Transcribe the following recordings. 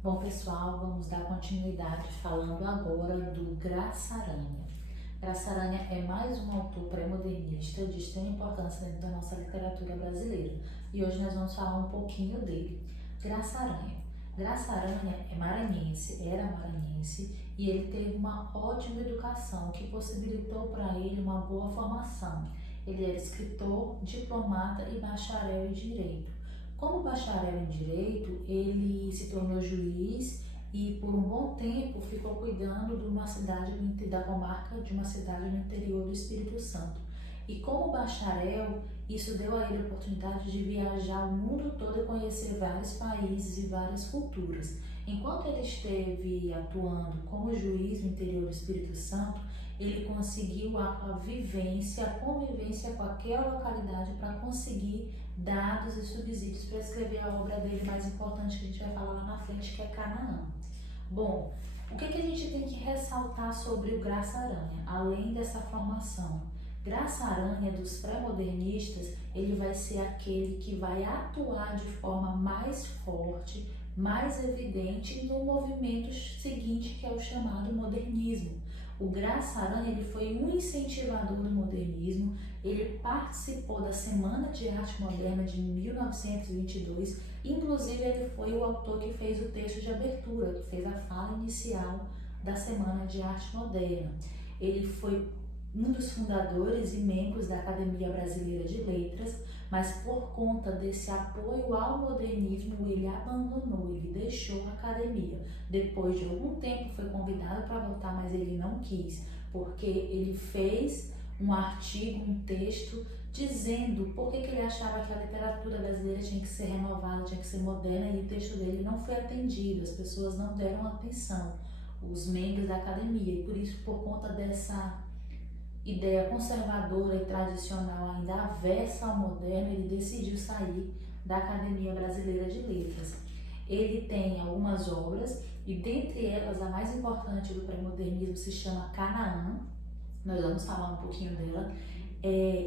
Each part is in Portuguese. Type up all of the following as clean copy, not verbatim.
Bom, pessoal, vamos dar continuidade falando agora do Graça Aranha. Graça Aranha é mais um autor pré-modernista de extrema importância dentro da nossa literatura brasileira e hoje nós vamos falar um pouquinho dele. Graça Aranha. Graça Aranha é maranhense, era maranhense e ele teve uma ótima educação que possibilitou para ele uma boa formação. Ele era escritor, diplomata e bacharel em Direito. Como bacharel em Direito, ele se tornou juiz e por um bom tempo ficou cuidando de uma cidade da comarca de uma cidade no interior do Espírito Santo. E como bacharel, isso deu a ele a oportunidade de viajar o mundo todo e conhecer vários países e várias culturas. Enquanto ele esteve atuando como juiz no interior do Espírito Santo, ele conseguiu a vivência, a convivência com aquela localidade para conseguir dados e subsídios para escrever a obra dele mais importante que a gente vai falar lá na frente, que é Canaã. Bom, o que a gente tem que ressaltar sobre o Graça Aranha, além dessa formação? Graça Aranha, dos pré-modernistas, ele vai ser aquele que vai atuar de forma mais forte, mais evidente no movimento seguinte, que é o chamado modernismo. O Graça Aranha ele foi um incentivador do modernismo, ele participou da Semana de Arte Moderna de 1922, inclusive ele foi o autor que fez o texto de abertura, que fez a fala inicial da Semana de Arte Moderna. Ele foi um dos fundadores e membros da Academia Brasileira de Letras, mas por conta desse apoio ao modernismo, ele abandonou, ele deixou a academia. Depois de algum tempo foi convidado para voltar, mas ele não quis, porque ele fez um artigo, um texto, dizendo por que ele achava que a literatura brasileira tinha que ser renovada, tinha que ser moderna, e o texto dele não foi atendido, as pessoas não deram atenção, os membros da academia, e por isso, por conta dessa ideia conservadora e tradicional ainda avessa ao moderno, ele decidiu sair da Academia Brasileira de Letras. Ele tem algumas obras e dentre elas a mais importante do pré-modernismo se chama Canaã. Nós vamos falar um pouquinho dela.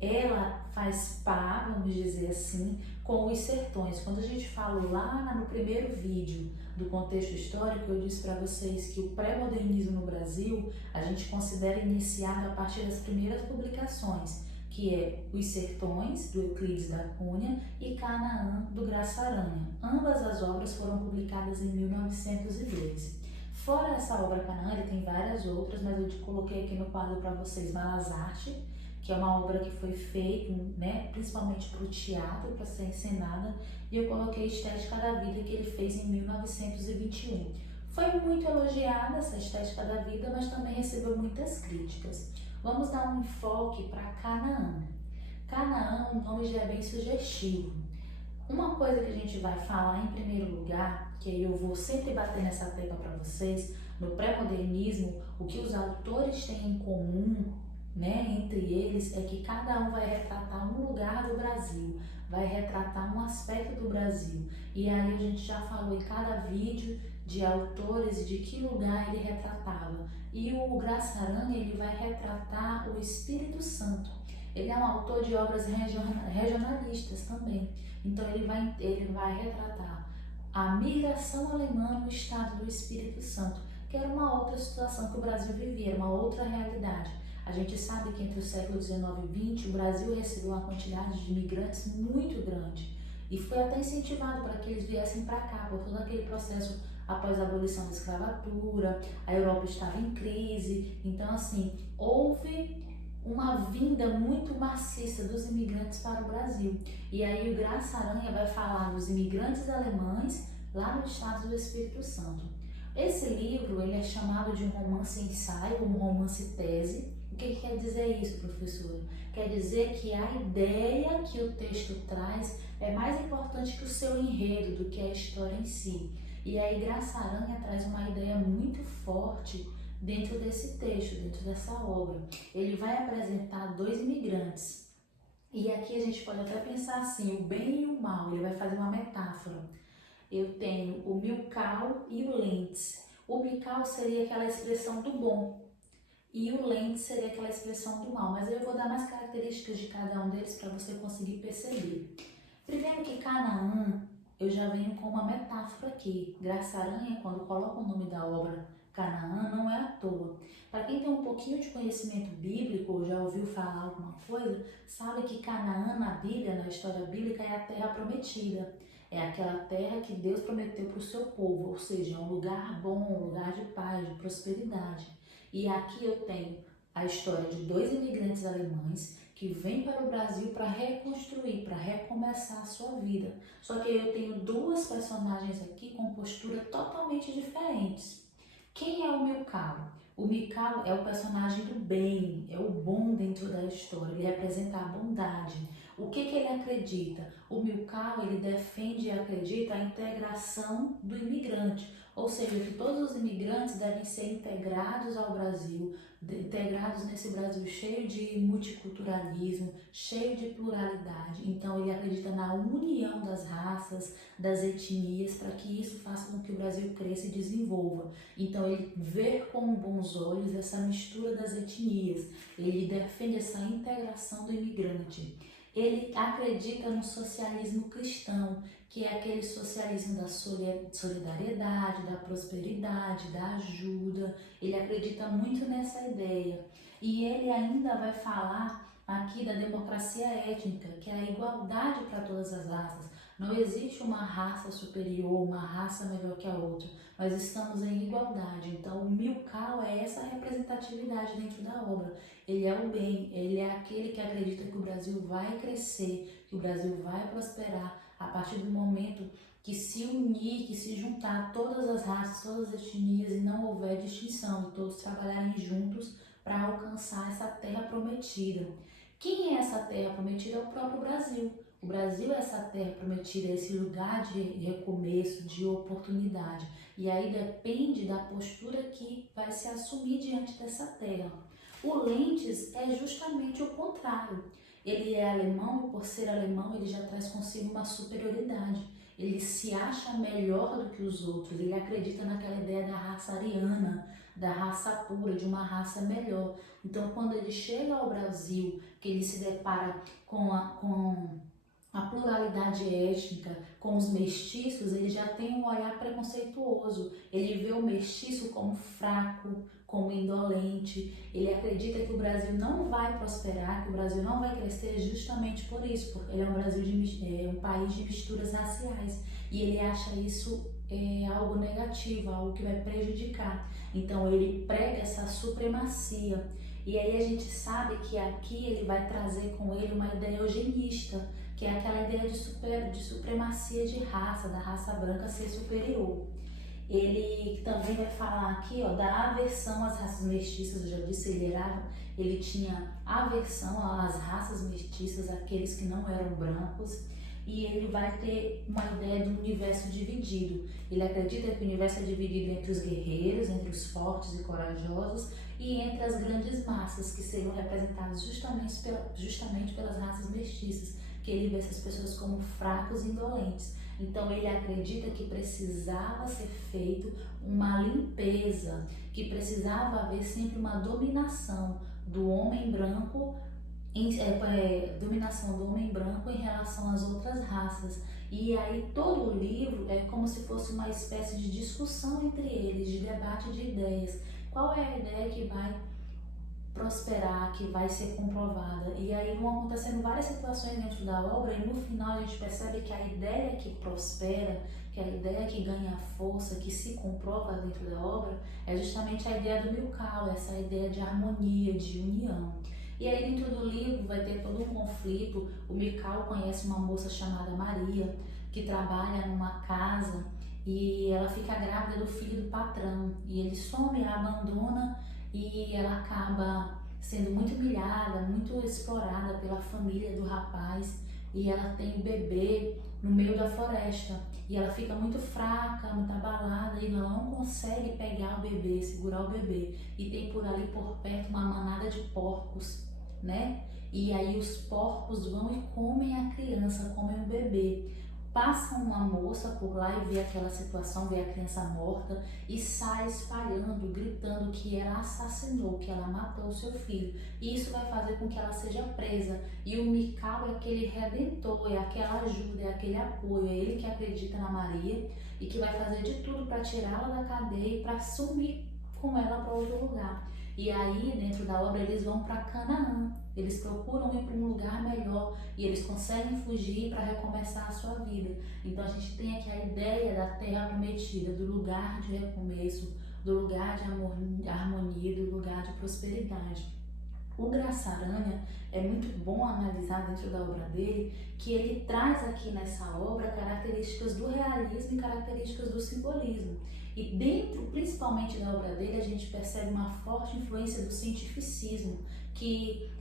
Ela faz par, vamos dizer assim, com os sertões. Quando a gente falou lá no primeiro vídeo do contexto histórico, eu disse para vocês que o pré-modernismo no Brasil a gente considera iniciado a partir das primeiras publicações, que é Os Sertões, do Euclides da Cunha, e Canaã, do Graça Aranha. Ambas as obras foram publicadas em 1902. Fora essa obra Canaã, ele tem várias outras, mas eu te coloquei aqui no quadro para vocês Balas Arte, que é uma obra que foi feita, né, principalmente para o teatro, para ser encenada, e eu coloquei Estética da Vida, que ele fez em 1921. Foi muito elogiada essa Estética da Vida, mas também recebeu muitas críticas. Vamos dar um enfoque para Canaã. Canaã, o nome já é bem sugestivo. Uma coisa que a gente vai falar em primeiro lugar, que eu vou sempre bater nessa tecla para vocês, no pré-modernismo, o que os autores têm em comum, né, entre eles, é que cada um vai retratar um lugar do Brasil, vai retratar um aspecto do Brasil. E aí a gente já falou em cada vídeo de autores e de que lugar ele retratava. E o Graça Aranha, ele vai retratar o Espírito Santo. Ele é um autor de obras regionalistas também. Então ele vai retratar a migração alemã no estado do Espírito Santo, que era uma outra situação que o Brasil vivia, era uma outra realidade. A gente sabe que entre o século XIX e XX o Brasil recebeu uma quantidade de imigrantes muito grande e foi até incentivado para que eles viessem para cá, por todo aquele processo após a abolição da escravatura, a Europa estava em crise, então assim, houve uma vinda muito maciça dos imigrantes para o Brasil. E aí o Graça Aranha vai falar dos imigrantes alemães lá no estado do Espírito Santo. Esse livro ele é chamado de um romance-ensaio, um romance-tese. O que quer dizer isso, professora? Quer dizer que a ideia que o texto traz é mais importante que o seu enredo, do que a história em si. E aí Graça Aranha traz uma ideia muito forte dentro desse texto, dentro dessa obra. Ele vai apresentar dois imigrantes. E aqui a gente pode até pensar assim, o bem e o mal, ele vai fazer uma metáfora. Eu tenho o Milkau e o Lentz. O Milkau seria aquela expressão do bom e o Lentz seria aquela expressão do mal, mas eu vou dar mais características de cada um deles para você conseguir perceber. Primeiro que Canaã eu já venho com uma metáfora aqui. Graça Aranha, quando coloca o nome da obra Canaã, não é à toa. Para quem tem um pouquinho de conhecimento bíblico, ou já ouviu falar alguma coisa, sabe que Canaã na Bíblia, na história bíblica, é a terra prometida. É aquela terra que Deus prometeu para o seu povo, ou seja, é um lugar bom, um lugar de paz, de prosperidade. E aqui eu tenho a história de dois imigrantes alemães que vêm para o Brasil para reconstruir, para recomeçar a sua vida. Só que eu tenho duas personagens aqui com posturas totalmente diferentes. Quem é o Milcao? O Milcao é o personagem do bem, é o bom dentro da história, ele representa a bondade. O que ele acredita? O Milcao, ele defende e acredita a integração do imigrante, ou seja, que todos os imigrantes devem ser integrados ao Brasil, integrados nesse Brasil cheio de multiculturalismo, cheio de pluralidade. Então ele acredita na união das raças, das etnias, para que isso faça com que o Brasil cresça e desenvolva. Então ele vê com bons olhos essa mistura das etnias, ele defende essa integração do imigrante. Ele acredita no socialismo cristão, que é aquele socialismo da solidariedade, da prosperidade, da ajuda. Ele acredita muito nessa ideia. E ele ainda vai falar aqui da democracia étnica, que é a igualdade para todas as raças. Não existe uma raça superior, uma raça melhor que a outra. Nós estamos em igualdade. Então, o Milcao é essa representatividade dentro da obra. Ele é o bem, ele é aquele que acredita que o Brasil vai crescer, que o Brasil vai prosperar a partir do momento que se unir, que se juntar todas as raças, todas as etnias e não houver distinção, de todos trabalharem juntos para alcançar essa terra prometida. Quem é essa terra prometida? É o próprio Brasil. O Brasil é essa terra prometida, esse lugar de recomeço, de oportunidade. E aí depende da postura que vai se assumir diante dessa terra. O Lentz é justamente o contrário. Ele é alemão e por ser alemão ele já traz consigo uma superioridade. Ele se acha melhor do que os outros, ele acredita naquela ideia da raça ariana, da raça pura, de uma raça melhor. Então quando ele chega ao Brasil, que ele se depara com a pluralidade étnica, com os mestiços, ele já tem um olhar preconceituoso. Ele vê o mestiço como fraco, como indolente. Ele acredita que o Brasil não vai prosperar, que o Brasil não vai crescer justamente por isso, porque ele é um país de misturas raciais. E ele acha isso algo negativo, algo que vai prejudicar. Então ele prega essa supremacia. E aí a gente sabe que aqui ele vai trazer com ele uma ideia eugenista, que é aquela ideia de supremacia de raça, da raça branca ser superior. Ele também vai falar aqui da aversão às raças mestiças, eu já disse, ele tinha aversão às raças mestiças, aqueles que não eram brancos, e ele vai ter uma ideia do universo dividido. Ele acredita que o universo é dividido entre os guerreiros, entre os fortes e corajosos, e entre as grandes massas, que seriam representadas justamente pelas raças mestiças, que ele vê essas pessoas como fracos e indolentes. Então ele acredita que precisava ser feito uma limpeza, que precisava haver sempre uma dominação do homem branco, dominação do homem branco em relação às outras raças. E aí todo o livro é como se fosse uma espécie de discussão entre eles, de debate de ideias. Qual é a ideia que vai prosperar, que vai ser comprovada? E aí vão acontecendo várias situações dentro da obra e no final a gente percebe que a ideia que prospera, que a ideia que ganha força, que se comprova dentro da obra, é justamente a ideia do Milcao, essa ideia de harmonia, de união. E aí dentro do livro vai ter todo um conflito. O Milcao conhece uma moça chamada Maria, que trabalha numa casa e ela fica grávida do filho do patrão. E ele some, a abandona e ela acaba sendo muito humilhada, muito explorada pela família do rapaz. E ela tem um bebê no meio da floresta. E ela fica muito fraca, muito abalada e ela não consegue pegar o bebê, segurar o bebê. E tem por ali por perto uma manada de porcos, né? E aí os porcos vão e comem a criança, comem o bebê. passa uma moça por lá e vê aquela situação, vê a criança morta e sai espalhando, gritando que ela assassinou, que ela matou o seu filho. E isso vai fazer com que ela seja presa. E o Mikau é aquele redentor, é aquela ajuda, é aquele apoio, é ele que acredita na Maria e que vai fazer de tudo para tirá-la da cadeia e para sumir com ela para outro lugar. E aí, dentro da obra, eles vão para Canaã. Eles procuram ir para um lugar melhor e eles conseguem fugir para recomeçar a sua vida. Então a gente tem aqui a ideia da terra prometida, do lugar de recomeço, do lugar de amor, de harmonia, do lugar de prosperidade. O Graça Aranha é muito bom analisar dentro da obra dele, que ele traz aqui nessa obra características do realismo e características do simbolismo. E dentro, principalmente da obra dele, a gente percebe uma forte influência do cientificismo, que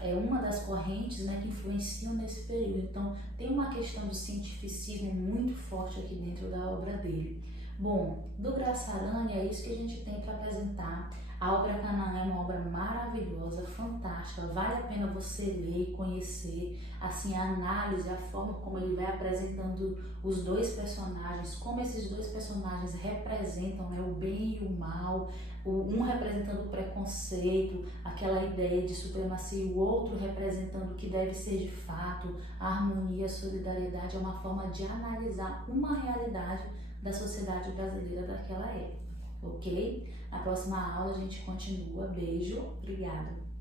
é uma das correntes, né, que influenciam nesse período. Então, tem uma questão do cientificismo muito forte aqui dentro da obra dele. Bom, do Graça Aranha é isso que a gente tem para apresentar. A obra Canaã é uma obra maravilhosa, fantástica, vale a pena você ler e conhecer, assim, a análise, a forma como ele vai apresentando os dois personagens, como esses dois personagens representam, né, o bem e o mal, um representando o preconceito, aquela ideia de supremacia, e o outro representando o que deve ser de fato, a harmonia, a solidariedade. É uma forma de analisar uma realidade da sociedade brasileira daquela época, ok? Na próxima aula a gente continua. Beijo, obrigada!